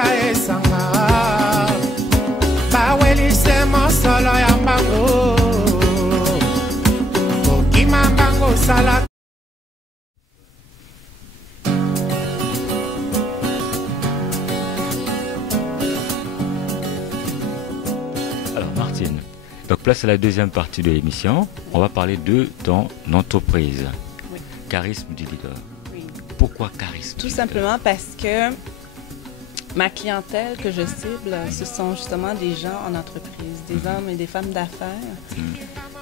ya esanga bawelise mosolo ya mbango kokima mbango sala. Alors Martine, donc place à la deuxième partie de l'émission. On va parler de ton entreprise. Oui. Charisme du leader. Oui. Pourquoi charisme? Tout simplement parce que ma clientèle que je cible, ce sont justement des gens en entreprise, des hommes et des femmes d'affaires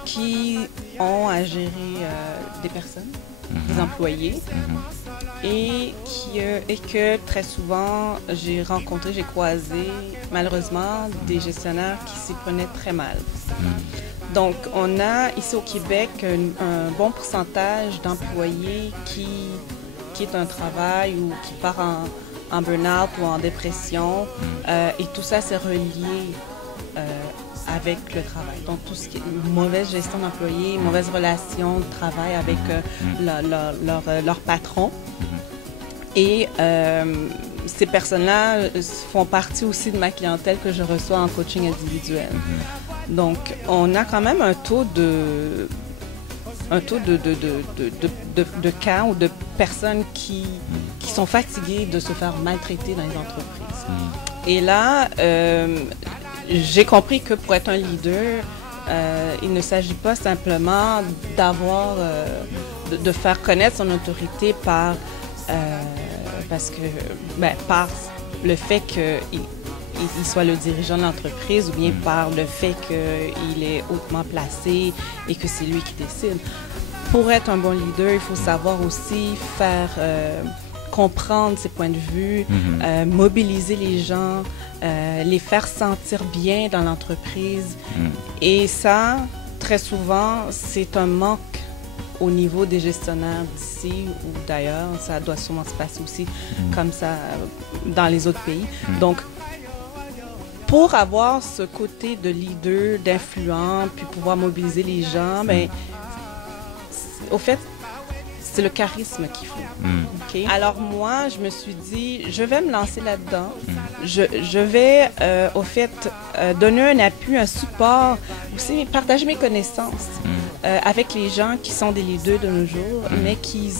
qui ont à gérer des personnes, des employés, et que très souvent j'ai rencontré, j'ai croisé malheureusement des gestionnaires qui s'y prenaient très mal. Donc on a ici au Québec un bon pourcentage d'employés qui quittent un travail ou qui part en burn-out ou en dépression, et tout ça c'est relié avec le travail. Donc tout ce qui est mauvaise gestion d'employés, mauvaise relation de travail avec leur patron. Et ces personnes-là font partie aussi de ma clientèle que je reçois en coaching individuel. Donc on a quand même un taux de cas ou de personnes qui sont fatiguées de se faire maltraiter dans les entreprises. Et là, j'ai compris que pour être un leader, il ne s'agit pas simplement d'avoir, de faire connaître son autorité par le fait qu'il soit le dirigeant de l'entreprise ou bien par le fait qu'il est hautement placé et que c'est lui qui décide. Pour être un bon leader, il faut savoir aussi faire comprendre ses points de vue, mobiliser les gens, les faire sentir bien dans l'entreprise. Et ça, très souvent, c'est un manque au niveau des gestionnaires d'ici ou d'ailleurs. Ça doit sûrement se passer aussi comme ça dans les autres pays. Donc, pour avoir ce côté de leader, d'influent, puis pouvoir mobiliser les gens, mais au fait, c'est le charisme qu'il faut. Okay? Alors moi, je me suis dit, je vais me lancer là-dedans. Je vais, au fait, donner un appui, un support, aussi partager mes connaissances avec les gens qui sont des leaders de nos jours, mais qui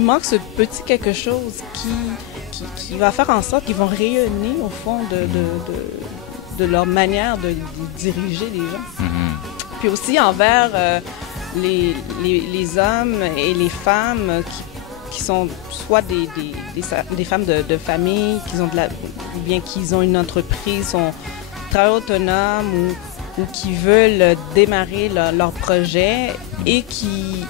manquent ce petit quelque chose qui va faire en sorte qu'ils vont rayonner au fond de leur manière de diriger les gens. Puis aussi envers les hommes et les femmes qui sont soit des femmes de famille, ou bien qui ont une entreprise, sont très autonomes ou qui veulent démarrer leur projet et qui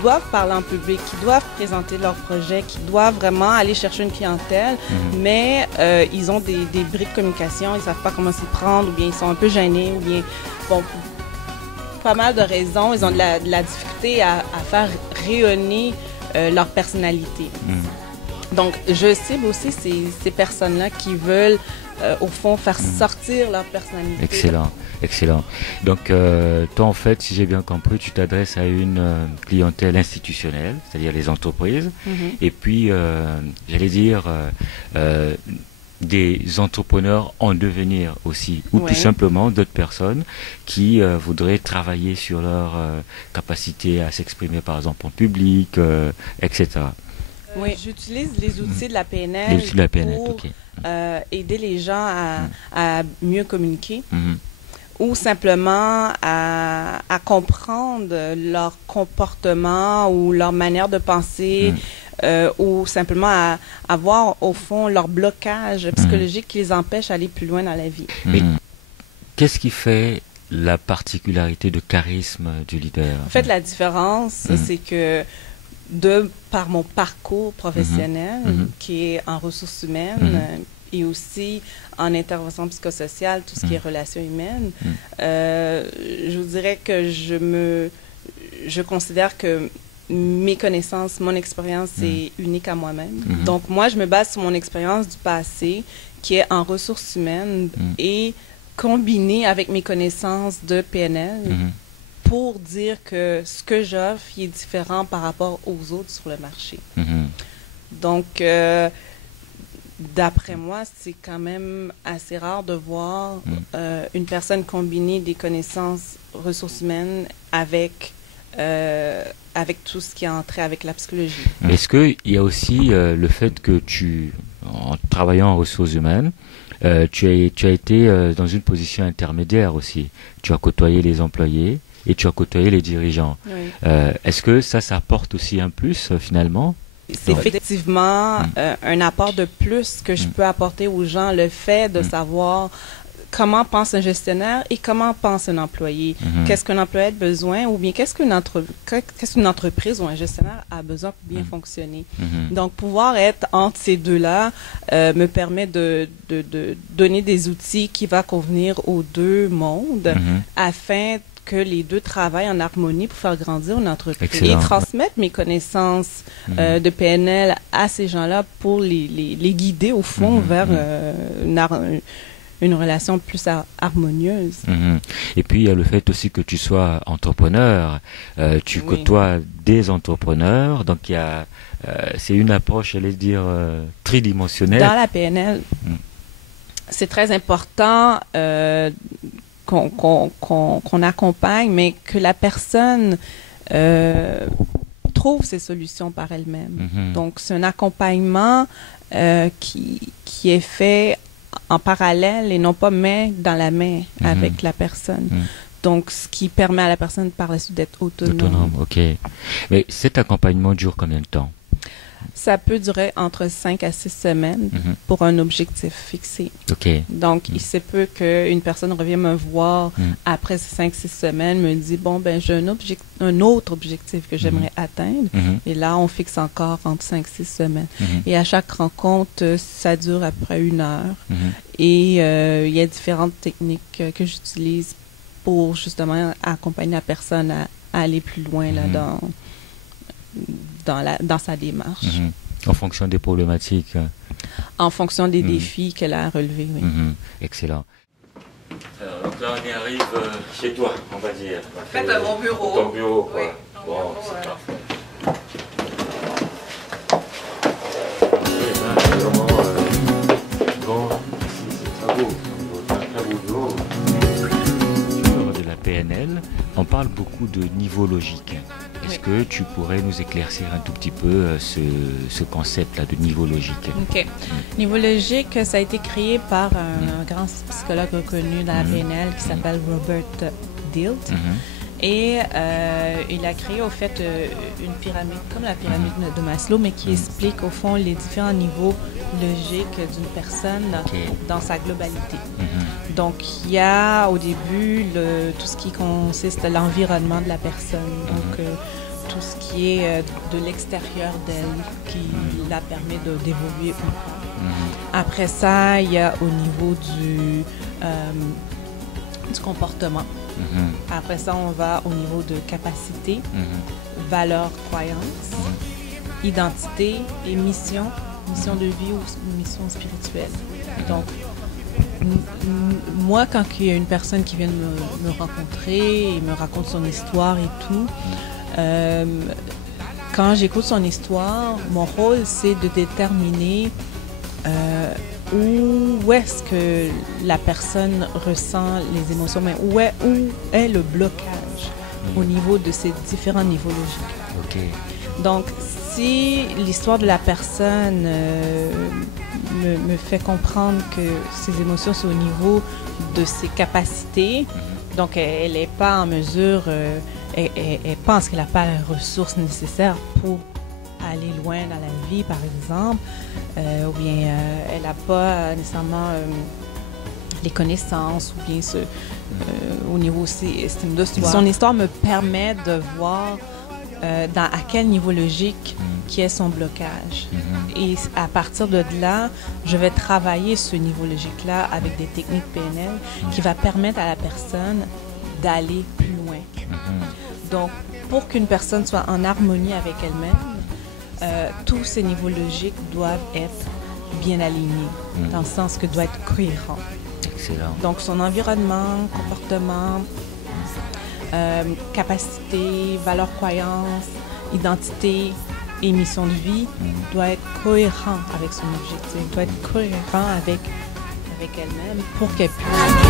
doivent parler en public, qui doivent présenter leur projet, qui doivent vraiment aller chercher une clientèle, mais ils ont des bris de communication, ils ne savent pas comment s'y prendre, ou bien ils sont un peu gênés, ou bien, bon, pas mal de raisons, ils ont de la difficulté à faire rayonner leur personnalité. Donc, je cible aussi ces personnes-là qui veulent, au fond, faire sortir leur personnalité. Excellent, excellent. Donc, toi, en fait, si j'ai bien compris, tu t'adresses à une clientèle institutionnelle, c'est-à-dire les entreprises, et puis, j'allais dire, des entrepreneurs en devenir aussi, ou tout simplement d'autres personnes qui voudraient travailler sur leur capacité à s'exprimer, par exemple, en public, etc. Oui, j'utilise les outils de la PNL, les outils de la PNL pour aider les gens à mieux communiquer ou simplement à comprendre leur comportement ou leur manière de penser ou simplement à voir au fond leur blocage psychologique qui les empêche d'aller plus loin dans la vie. Mais qu'est-ce qui fait la particularité de charisme du leader? En fait, la différence, c'est que par mon parcours professionnel, qui est en ressources humaines et aussi en intervention psychosociale, tout ce qui est relations humaines, je vous dirais que je considère que mes connaissances, mon expérience est unique à moi-même. Donc moi, je me base sur mon expérience du passé, qui est en ressources humaines, et combinée avec mes connaissances de PNL, pour dire que ce que j'offre est différent par rapport aux autres sur le marché. Donc, d'après moi, c'est quand même assez rare de voir une personne combiner des connaissances ressources humaines avec tout ce qui a entré avec la psychologie. Est-ce qu'il y a aussi le fait que en travaillant en ressources humaines, tu as été dans une position intermédiaire aussi. Tu as côtoyé les employés et tu as côtoyé les dirigeants. Oui. Est-ce que ça apporte aussi un plus finalement? C'est effectivement un apport de plus que je peux apporter aux gens, le fait de savoir comment pense un gestionnaire et comment pense un employé. Qu'est-ce qu'un employé a besoin ou bien qu'est-ce qu'une entreprise ou un gestionnaire a besoin pour bien fonctionner. Donc, pouvoir être entre ces deux-là me permet de donner des outils qui vont convenir aux deux mondes afin que les deux travaillent en harmonie pour faire grandir une entreprise. Excellent. Et transmettre mes connaissances de PNL à ces gens-là pour les guider au fond vers une relation plus harmonieuse. Et puis, il y a le fait aussi que tu sois entrepreneur. Tu côtoies des entrepreneurs. Donc, c'est une approche, j'allais dire, tridimensionnelle. Dans la PNL, c'est très important qu'on accompagne, mais que la personne trouve ses solutions par elle-même. Donc, c'est un accompagnement qui est fait en parallèle et non pas main dans la main avec la personne. Donc, ce qui permet à la personne par la suite d'être autonome. Ok. Mais cet accompagnement dure combien de temps? Ça peut durer entre 5 à 6 semaines pour un objectif fixé. Ok. Donc, il se peut qu'une personne revienne me voir après ces 5-6 semaines, me dit, bon, ben j'ai un autre objectif que j'aimerais atteindre. Et là, on fixe encore entre 5-6 semaines. Et à chaque rencontre, ça dure à peu près 1 heure. Et il y a différentes techniques que j'utilise pour justement accompagner la personne à aller plus loin là, dans sa démarche. En fonction des problématiques. En fonction des défis qu'elle a à relever, oui. Excellent. Alors, donc là, on y arrive chez toi, on va dire. En fait, à mon bureau. Ton bureau, quoi. Oui, bon, bureau, c'est parfait. De la PNL, on parle beaucoup de niveau logique. Est-ce que tu pourrais nous éclaircir un tout petit peu ce concept-là de niveau logique? OK. Niveau logique, ça a été créé par un grand psychologue reconnu dans la PNL qui s'appelle Robert Dilts. Et il a créé au fait une pyramide, comme la pyramide de Maslow, mais qui explique au fond les différents niveaux logiques d'une personne dans sa globalité. Donc, il y a au début tout ce qui consiste à l'environnement de la personne. Donc, tout ce qui est de l'extérieur d'elle qui la permet d'évoluer ou pas. Après ça, il y a au niveau du comportement. Après ça, on va au niveau de capacité, valeurs, croyances, identité et mission de vie ou mission spirituelle. Donc, moi, quand il y a une personne qui vient me rencontrer et me raconte son histoire et tout, quand j'écoute son histoire, mon rôle, c'est de déterminer où est-ce que la personne ressent les émotions, mais où est le blocage au niveau de ces différents niveaux logiques. Donc, si l'histoire de la personne me fait comprendre que ses émotions sont au niveau de ses capacités, donc elle n'est pas en mesure, elle pense qu'elle n'a pas les ressources nécessaires pour aller loin dans la vie, par exemple, ou bien elle n'a pas nécessairement les connaissances, ou bien au niveau aussi estime de soi. Son histoire me permet de voir à quel niveau logique qui est son blocage. Et à partir de là, je vais travailler ce niveau logique-là avec des techniques PNL qui va permettre à la personne d'aller plus loin. Donc, pour qu'une personne soit en harmonie avec elle-même, tous ces niveaux logiques doivent être bien alignés, dans le sens que doit être cohérent. Excellent. Donc, son environnement, comportement, capacité, valeurs, croyances, identité, et mission de vie doit être cohérent avec son objectif, doit être cohérent avec elle-même pour qu'elle puisse